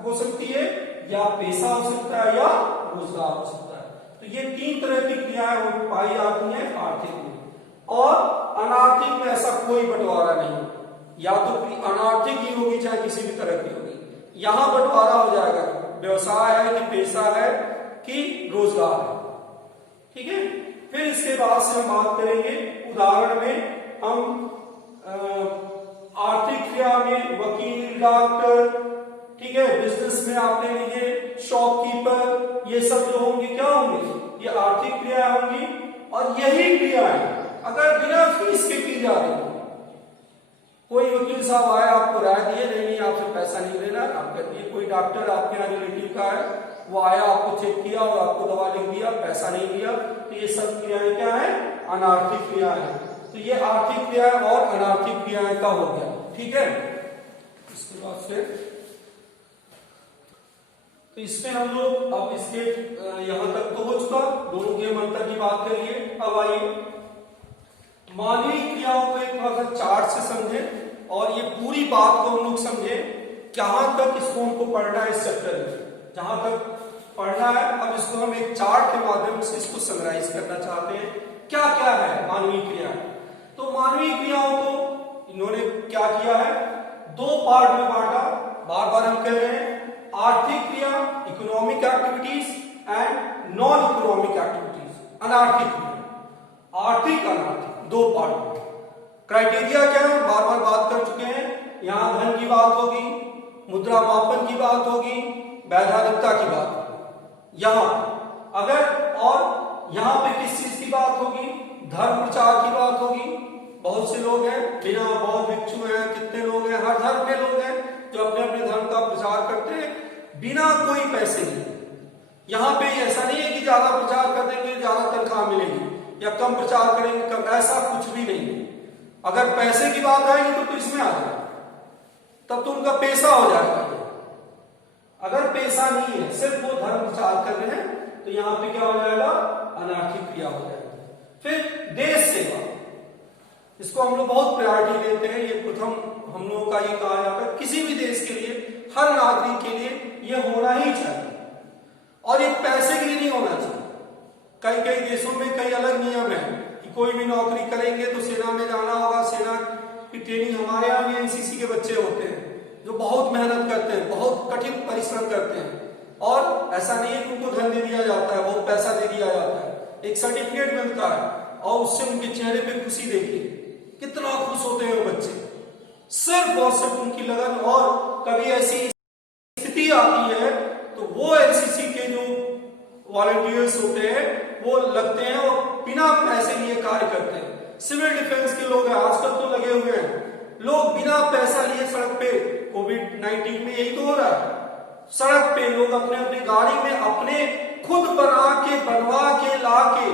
हो सकती है, या पेशा हो सकता है, या रोजगार हो सकता है। तो ये 3 तरह की क्रियाएं पाई जाती हैं आर्थिक में। और अनार्थिक में ऐसा कोई बंटवारा नहीं, या तो अनार्थिक ही होगी चाहे किसी भी तरह की होगी। यहां बंटवारा हो जाएगा, व्यवसाय है कि पेशा है कि रोजगार है। ठीक है, फिर इसके बाद से हम बात करेंगे उदाहरण में। हम आर्थिक क्रिया में वकील, डॉक्टर, ठीक है, बिजनेस में आप ले लीजिए शॉपकीपर, ये सब जो होंगे क्या होंगे, ये आर्थिक क्रिया होंगी। और यही क्रियाएं अगर बिना फीस के की जा रही हो, कोई वकील साहब आए आपको राय दिए, नहीं आपसे पैसा नहीं लेना, आप कहते, कोई डॉक्टर आपके यहाँ रिलेटिव का है, वो आया आपको चेक किया और आपको दवा लिख दिया, पैसा नहीं दिया, तो ये सब क्रियाएं क्या है, अनार्थिक क्रियाएं हैं। तो ये आर्थिक क्रियाएं और अनार्थिक क्रियाएं का हो गया। ठीक है, इसके बाद फिर तो इसमें हम लोग अब इसके यहां तक तो हो चुका, दोनों के अंतर की बात करिए। अब आइए मानवीय क्रियाओं को एक थोड़ा सा चार्ट से समझे और ये पूरी बात को हम लोग समझे, कहां तक इसको हमको पढ़ना है इस चैप्टर में, जहां तक पढ़ना है। अब इसको हम एक चार्ट के माध्यम से इसको समराइज करना चाहते हैं, क्या क्या है मानवीय क्रिया। तो मानवीय क्रियाओं को इन्होंने क्या किया है, 2 पार्ट में बांटा। बार बार हम कह रहे हैं आर्थिक क्रिया, economic activities and non economic activities, अनार्थिक क्रिया। आर्थिक अनार्थिक 2 पार्ट में। क्राइटेरिया क्या है, बार बार बात कर चुके हैं। यहां धन की बात होगी, मुद्रा मापन की बात होगी, वैधानिकता की बात होगी। यहां अगर और यहां पे किस चीज की बात होगी, धर्म प्रचार की बात होगी। बहुत से लोग हैं, बिना बौद्ध भिक्षु हैं, कितने लोग हैं, हर धर्म के लोग हैं जो अपने अपने धर्म का प्रचार करते हैं बिना कोई पैसे लिए। यहां पे ऐसा नहीं है कि ज्यादा प्रचार कर देंगे ज्यादा तनख्वाह मिलेगी, या कम प्रचार करेंगे कम, ऐसा कुछ भी नहीं है। अगर पैसे की बात आएगी तो इसमें आ जाएगा, तब तो उनका पेशा हो जाएगा। अगर पैसा नहीं है, सिर्फ वो धर्म प्रचार कर रहे हैं, तो यहां पे क्या हो जाएगा, अनार्थिक क्रिया हो जाएगी। फिर देश सेवा, इसको हम लोग बहुत प्रायोरिटी देते हैं। ये प्रथम हम लोगों का ये कहा जाता है, किसी भी देश के लिए, हर नागरिक के लिए ये होना ही चाहिए, और ये पैसे के लिए नहीं होना चाहिए। कई कई देशों में कई अलग नियम है कि कोई भी नौकरी करेंगे तो सेना में जाना होगा, सेना की ट्रेनिंग। हमारे यहाँ भी एनसीसी के बच्चे होते हैं जो बहुत मेहनत करते हैं, बहुत कठिन परिश्रम करते हैं, और ऐसा नहीं है कि उनको धन दे दिया जाता है, बहुत पैसा दे दिया जाता है, एक सर्टिफिकेट मिलता है, और उससे उनके चेहरे पे खुशी देखिए, कितना खुश होते हैं वो बच्चे, सिर्फ और सिर्फ उनकी लगन। और कभी ऐसी स्थिति आती है तो वो एनसीसी के जो वॉलंटियर्स होते हैं वो लगते हैं और बिना पैसे लिए कार्य करते हैं। सिविल डिफेंस के लोग हैं, आजकल तो लगे हुए हैं लोग बिना पैसा लिए सड़क पे। कोविड-19 में यही तो हो रहा है, सड़क पे लोग अपने अपने गाड़ी में अपने खुद बना के, बनवा के, ला के,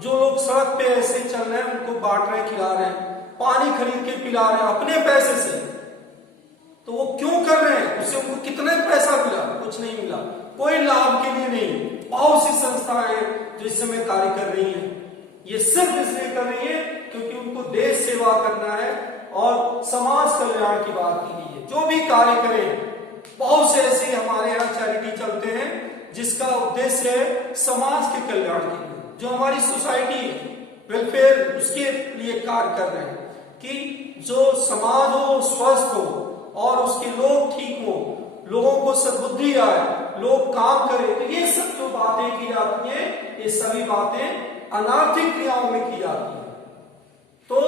जो लोग सड़क पे ऐसे चल रहे हैं उनको बांट रहे, खिला रहे हैं, पानी खरीद के पिला रहे हैं अपने पैसे से। तो वो क्यों कर रहे हैं, उससे उनको कितने पैसा मिला, कुछ नहीं मिला, कोई लाभ के लिए नहीं। बहुत सी संस्थाएं जो इस समय कार्य कर रही हैं, ये सिर्फ इसलिए कर रही है क्योंकि उनको देश सेवा करना है और समाज कल्याण की बात की गई है। जो भी कार्य करें, बहुत से ऐसे हमारे यहाँ चैरिटी चलते हैं जिसका उद्देश्य है समाज के कल्याण के लिए, जो हमारी सोसाइटी वेलफेयर उसके लिए कार्य कर रहे हैं कि जो समाज हो स्वस्थ हो और उसके लोग ठीक हो, लोगों को सद्बुद्धि आए, लोग काम करें। तो ये सब जो बातें की जाती हैं, ये सभी बातें अनार्थिक क्रियाओं में की जाती हैं। तो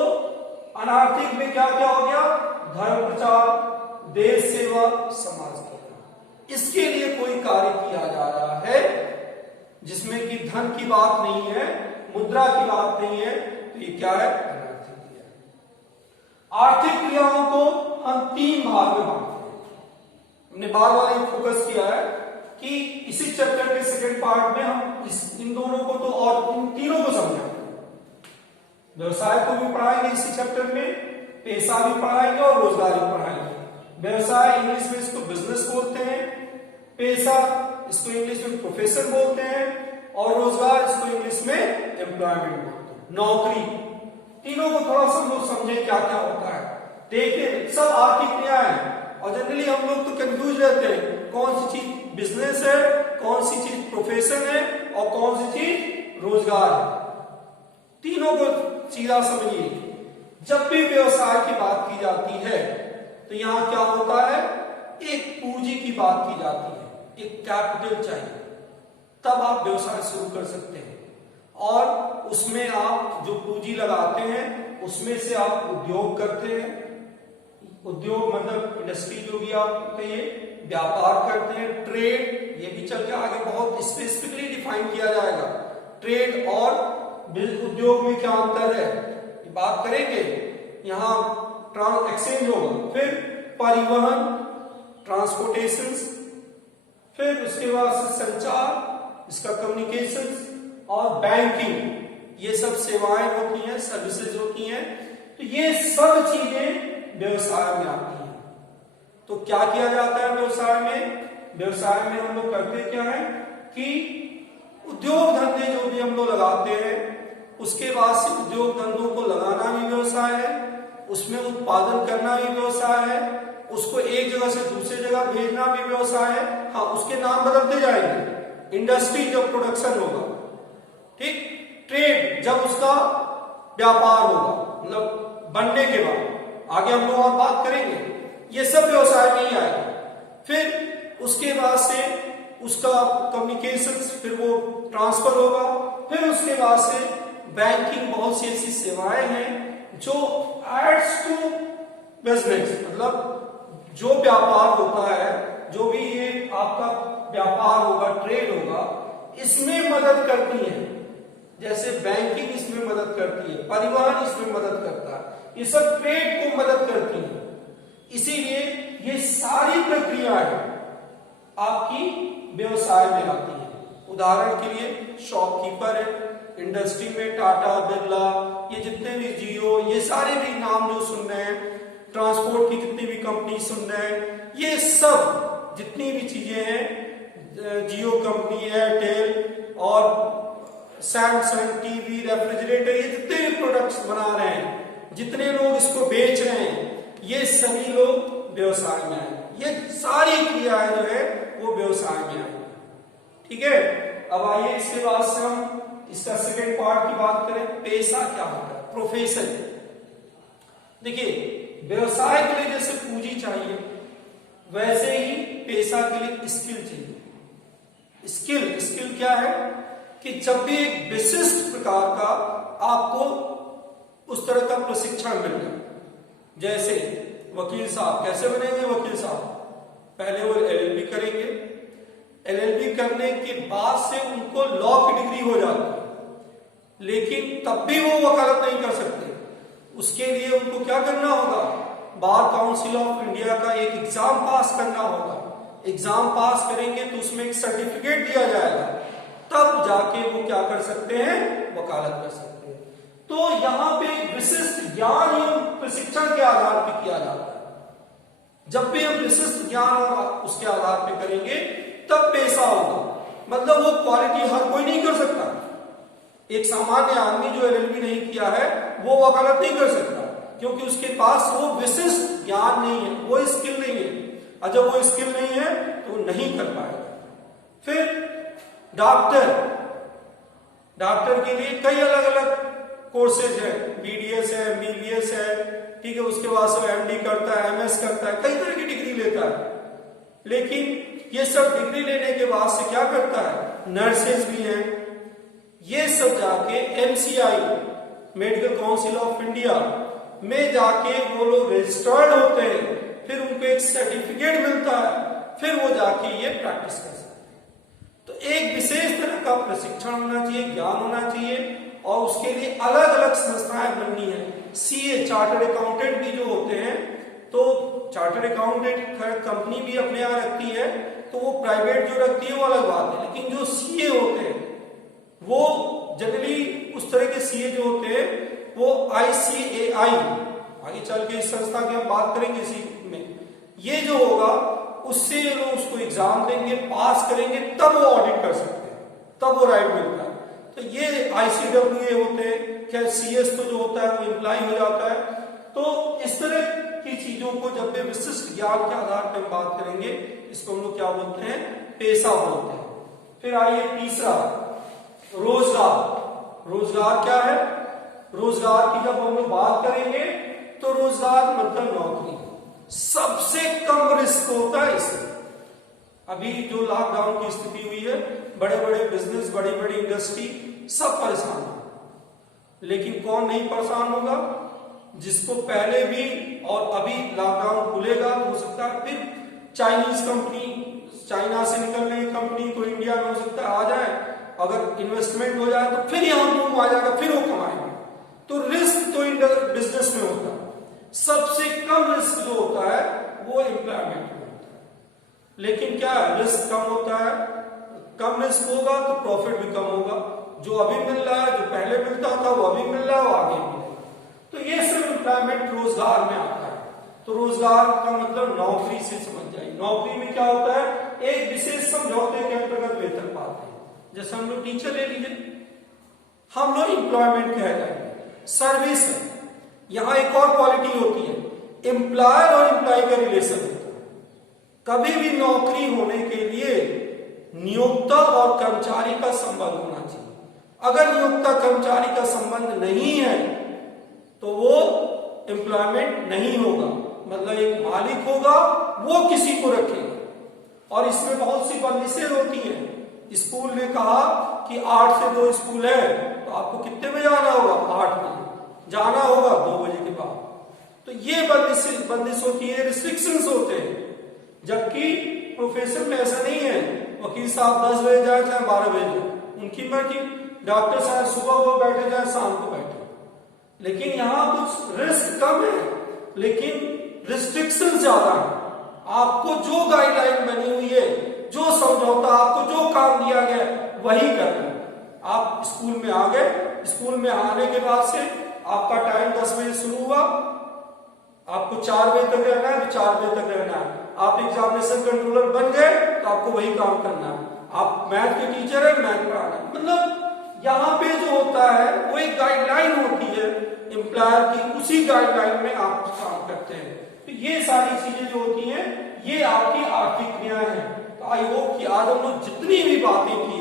अनार्थिक में क्या क्या हो गया, धर्म प्रचार, देश सेवा, समाज कल्याण, इसके लिए कोई कार्य किया जा रहा है जिसमें कि धन की बात नहीं है, मुद्रा की बात नहीं है, तो ये क्या है, अनार्थिक क्रिया। आर्थिक क्रियाओं को हम 3 भाग में बांटते हैं। हमने बार बार ये फोकस किया है कि इसी चैप्टर के सेकंड पार्ट में हम इन दोनों को तो और इन तीनों को समझेंगे। व्यवसाय को भी पढ़ाएंगे इसी चैप्टर में, पेशा भी पढ़ाएंगे और रोजगार भी पढ़ाएंगे। व्यवसाय इंग्लिश में इसको बिजनेस बोलते हैं, पेशा इसको इंग्लिश में प्रोफेशन बोलते हैं, और रोजगार इसको इंग्लिश में एम्प्लॉयमेंट बोलते हैं, नौकरी। तीनों को थोड़ा सा हम लोग समझे क्या क्या होता है। देखिए सब आर्थिक क्रिया है, और जनरली हम लोग तो कंफ्यूज रहते हैं, कौन सी चीज बिजनेस है, कौन सी चीज प्रोफेशन है और कौन सी चीज रोजगार है। तीनों को सीधा समझिए। जब भी व्यवसाय की बात की जाती है तो यहां क्या होता है, एक पूंजी की बात की जाती है, एक कैपिटल चाहिए, तब आप व्यवसाय शुरू कर सकते हैं। और उसमें आप जो पूंजी लगाते हैं उसमें से आप उद्योग करते हैं। उद्योग मतलब इंडस्ट्री जो भी आप कहिए, व्यापार करते हैं, ट्रेड, ये भी चल के आगे बहुत स्पेसिफिकली डिफाइन किया जाएगा। ट्रेड और उद्योग में क्या अंतर है ये बात करेंगे। यहाँ एक्सचेंज होगा, फिर परिवहन, ट्रांसपोर्टेशन, फिर उसके बाद से संचार, इसका कम्युनिकेशन और बैंकिंग, ये सब सेवाएं होती हैं, सर्विसेज होती हैं। तो ये सब चीजें व्यवसाय में आती हैं। तो क्या किया जाता है व्यवसाय में? व्यवसाय में हम लोग करते क्या है कि उद्योग धंधे जो भी हम लोग लगाते हैं, उसके बाद से उद्योग धंधों को लगाना भी व्यवसाय है, उसमें उत्पादन करना भी व्यवसाय है, उसको एक जगह से दूसरी जगह भेजना भी व्यवसाय है। हाँ, उसके नाम बदलते जाएंगे। इंडस्ट्री जब प्रोडक्शन होगा, ठीक, ट्रेड जब उसका व्यापार होगा, मतलब बनने के बाद, आगे हम लोग और बात करेंगे, ये सब व्यवसाय में ही आएगा। फिर उसके बाद से उसका कम्युनिकेशन, फिर वो ट्रांसफर होगा, फिर उसके बाद से बैंकिंग, बहुत सी ऐसी सेवाएं हैं जो एड्स टू बिजनेस, मतलब जो व्यापार होता है, जो भी ये आपका व्यापार होगा, ट्रेड होगा, इसमें मदद करती है। जैसे बैंकिंग इसमें मदद करती है, परिवहन इसमें मदद करता है, ये सब ट्रेड को मदद करती है। इसीलिए ये सारी प्रक्रियाएं आपकी व्यवसाय में आती है। उदाहरण के लिए शॉपकीपर है, इंडस्ट्री में टाटा, बिरला, ये जितने भी जियो, ये सारे भी नाम जो सुन रहे हैं, ट्रांसपोर्ट की जितनी भी कंपनी सुन रहे हैं, ये सब जितनी भी चीजें हैं, जियो कंपनी, एयरटेल और सैमसंग, टीवी, रेफ्रिजरेटर, ये जितने भी प्रोडक्ट्स बना रहे हैं, जितने लोग इसको बेच रहे हैं, ये सभी लोग व्यवसाय में आए। ये सारी क्रियाएं जो है वो व्यवसाय में आई। ठीक है, अब आइए इसके बाद से हम इसका सेकेंड पार्ट की बात करें, पेशा क्या होता है, प्रोफेशन। देखिए, व्यवसाय के लिए जैसे पूंजी चाहिए, वैसे ही पेशा के लिए स्किल चाहिए। स्किल क्या है कि जब भी एक विशिष्ट प्रकार का आपको उस तरह का प्रशिक्षण मिल जाए, जैसे वकील साहब कैसे बनेंगे वकील साहब, पहले वो LLB करेंगे, LLB करने के बाद से उनको लॉ की डिग्री हो जाती है, लेकिन तब भी वो वकालत नहीं कर सकते। उसके लिए उनको क्या करना होगा, बार काउंसिल ऑफ इंडिया का एक एग्जाम पास करना होगा। एग्जाम पास करेंगे तो उसमें एक सर्टिफिकेट दिया जाएगा, तब जाके वो क्या कर सकते हैं, वकालत कर सकते हैं। तो यहाँ पे विशिष्ट ज्ञान एवं प्रशिक्षण के आधार पर किया जाता है। जब भी हम विशिष्ट ज्ञान और उसके आधार पर करेंगे तब पेशा होगा, मतलब वो क्वालिटी हर कोई नहीं कर सकता। एक सामान्य आदमी जो LLB नहीं किया है वो वकालत नहीं कर सकता, क्योंकि उसके पास वो विशिष्ट ज्ञान नहीं है, वो स्किल नहीं है। और जब वो स्किल नहीं है तो नहीं कर पाएगा। फिर डॉक्टर के लिए कई अलग अलग कोर्सेज है, BDS है, MBBS है, ठीक है, उसके बाद से MD करता है, MS करता है, कई तरह की डिग्री लेता है। लेकिन ये सब डिग्री लेने के बाद से क्या करता है, नर्सेज भी हैं, ये सब जाके MCI, medical council of India में जाके वो लोग रजिस्टर्ड होते हैं, फिर उनको एक सर्टिफिकेट मिलता है, फिर वो जाके ये प्रैक्टिस कर सकते हैं। तो एक विशेष तरह का प्रशिक्षण होना चाहिए, ज्ञान होना चाहिए, और उसके लिए अलग अलग संस्थाएं बननी है। CA चार्टर्ड अकाउंटेंट भी जो होते हैं, तो चार्टर्ड अकाउंटेंट कंपनी भी अपने यहाँ रखती है, तो वो प्राइवेट जो रखती है वो अलग बात है, लेकिन जो CA होते हैं वो जनरली उस तरह के CA जो होते हैं वो ICAI, आगे चल के इस संस्था की हम बात करेंगे इसी में, ये जो होगा उससे लोग उसको एग्जाम देंगे, पास करेंगे, तब वो ऑडिट कर सकते हैं, तब वो राइट मिलता है। तो ये ICWA होते हैं, क्या CS तो जो होता है वो इम्प्लाई हो जाता है। तो इस तरह की चीजों को जब भी विशिष्ट ज्ञान के आधार पर बात करेंगे, इसको हम लोग क्या बोलते हैं, पेशा बोलते हैं। फिर आइए तीसरा, रोजगार। रोजगार क्या है? रोजगार की जब हम लोग बात करेंगे तो रोजगार मतलब नौकरी। सबसे कम रिस्क होता है इसमें। अभी जो लॉकडाउन की स्थिति हुई है, बड़े बड़े बिजनेस, बड़ी बड़ी इंडस्ट्री सब परेशान है, लेकिन कौन नहीं परेशान होगा? जिसको पहले भी और अभी लॉकडाउन खुलेगा तो हो सकता है फिर चाइनीज कंपनी, चाइना से निकल रही कंपनी तो इंडिया में हो सकता है आ जाए, अगर इन्वेस्टमेंट हो जाए तो फिर यहां मूव आ जाएगा, फिर वो कमाएंगे। तो रिस्क तो बिजनेस में होता है। सबसे कम रिस्क जो होता है वो एम्प्लॉयमेंट में होता है। लेकिन क्या रिस्क कम होता है, कम रिस्क होगा तो प्रॉफिट भी कम होगा। जो अभी मिल रहा है, जो पहले मिलता था वो अभी मिल रहा है, वो आगे मिलेगा। तो ये सब एम्प्लॉयमेंट रोजगार में आता है। तो रोजगार का मतलब नौकरी से समझ जाइए। नौकरी में क्या होता है, एक विशेष समझौते के अंतर्गत वेतन पाते हैं। जैसे हम लोग टीचर ले लीजिए, हम लोग एम्प्लॉयमेंट कह जाएंगे, सर्विस है। यहां एक और क्वालिटी होती है, एम्प्लॉयर और एम्प्लॉय का रिलेशन होता है। कभी भी नौकरी होने के लिए नियोक्ता और कर्मचारी का संबंध होना चाहिए। अगर नियोक्ता कर्मचारी का संबंध नहीं है तो वो एम्प्लॉयमेंट नहीं होगा। मतलब एक मालिक होगा, वो किसी को रखेगा। और इसमें बहुत सी बंदिशें होती हैं। स्कूल ने कहा कि 8 से 2 स्कूल है, तो आपको कितने बजे आना होगा? 8 बजे जाना होगा, 2 बजे के बाद। तो ये बंदिश होती है, रिस्ट्रिक्शंस होते हैं। जबकि प्रोफेशन में ऐसा नहीं है, वकील साहब 10 बजे जाए चाहे 12 बजे जाए, उनकी मर्जी। डॉक्टर साहब सुबह वो बैठे जाए शाम को बैठे। लेकिन यहां कुछ रिस्क कम है, लेकिन रिस्ट्रिक्शन ज्यादा है। आपको जो गाइडलाइन बनी हुई है, जो समझौता, आपको जो काम दिया गया वही करना है। आप स्कूल में आ गए, स्कूल में आने के बाद से आपका टाइम 10 बजे शुरू हुआ, आपको 4 बजे तक रहना है तो 4 बजे तक रहना है। आप एग्जामिनेशन कंट्रोलर बन गए तो आपको वही काम करना है। आप मैथ के टीचर है, मैथ पढ़ाना है। मतलब यहाँ पे जो होता है वो एक गाइडलाइन होती है एम्प्लॉयर की, उसी गाइडलाइन में आप काम करते हैं। तो ये सारी चीजें जो होती हैं ये आपकी आर्थिक क्रियाएं हैं। तो आई होप कि आज हम लोग जितनी भी बातें की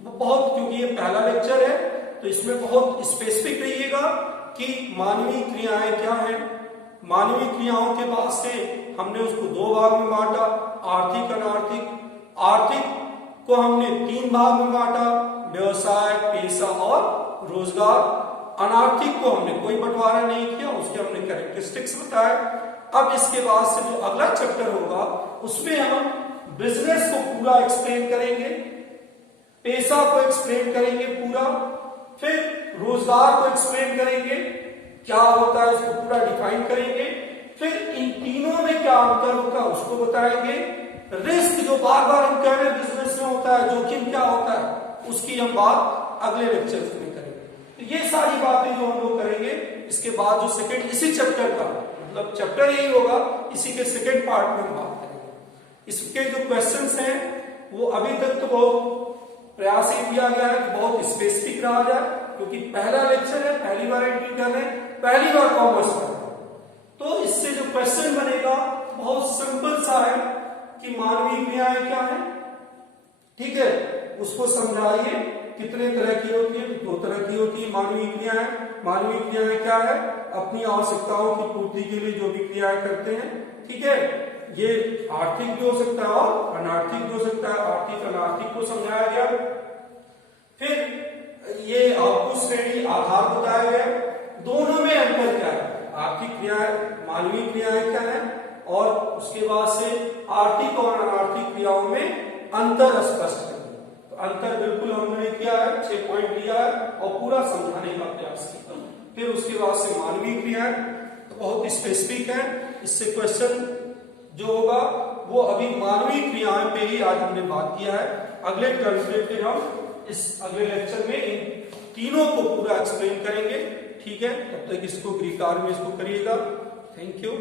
वो बहुत, क्योंकि ये पहला लेक्चर है तो इसमें बहुत स्पेसिफिक रहिएगा कि मानवीय क्रियाएं क्या है। मानवीय क्रियाओं के बाद से हमने उसको 2 भाग में बांटा, आर्थिक, अनार्थिक। आर्थिक को हमने 3 भाग में बांटा, व्यवसाय, पेशा और रोजगार। अनार्थिक को हमने कोई बंटवारा नहीं किया, उसके हमने कैरेक्टरिस्टिक्स बताए। अब इसके बाद से जो अगला चैप्टर होगा उसमें हम बिजनेस को पूरा एक्सप्लेन करेंगे, पेशा को एक्सप्लेन करेंगे पूरा, फिर रोजगार को एक्सप्लेन करेंगे, क्या होता है उसको पूरा डिफाइन करेंगे, फिर इन तीनों में क्या अंतर होगा उसको बताएंगे। रिस्क जो बार बार हम कह रहे हैं बिजनेस में होता है, जोखिम क्या होता है उसकी हम बात अगले लेक्चर्स में करेंगे। तो ये सारी बातें जो हम लोग करेंगे, इसके बाद जो सेकंड इसी चैप्टर का मतलब चैप्टर यही होगा, इसी के सेकंड पार्ट में हम बात करेंगे। इसके जो क्वेश्चंस हैं वो अभी तक तो बहुत प्रयास ही किया गया है कि बहुत स्पेसिफिक रहा जाए, क्योंकि पहला लेक्चर है, पहली बार एंट्री कर रहे हैं, पहली बार कॉमर्स कर रहे हैं। तो इससे जो क्वेश्चन बनेगा बहुत सिंपल सा है कि मानवीय क्रियाएं क्या है, ठीक है, उसको समझाइए। कितने तरह की होती है? 2 तरह की होती है मानवीय क्रियाएं। मानवीय क्रियाएं क्या है? अपनी आवश्यकताओं की पूर्ति के लिए जो भी क्रियाएं करते हैं, ठीक है। ये आर्थिक भी हो सकता है और अनार्थिक भी हो सकता है। आर्थिक अनार्थिक को समझाया गया। फिर ये आपको श्रेणी आधार बताया गया। दोनों में अंतर क्या है? आर्थिक क्रियाएं, मानवीय क्रियाएं क्या है, और उसके बाद से आर्थिक और अनार्थिक क्रियाओं में अंतर स्पष्ट है। तो अंतर बिल्कुल हमने किया है, 6 पॉइंट लिया है और पूरा समझाने का प्रयास किया। फिर उसके बाद से मानवीय क्रियाएं तो बहुत स्पेसिफिक है। इससे क्वेश्चन जो होगा वो अभी मानवीय क्रियाएं पे ही आज हमने बात किया है। अगले टर्म पे फिर हम इस अगले लेक्चर में इन तीनों को पूरा एक्सप्लेन करेंगे, ठीक है। तब तक इसको ग्रीक आर में इसको करिएगा। Thank you.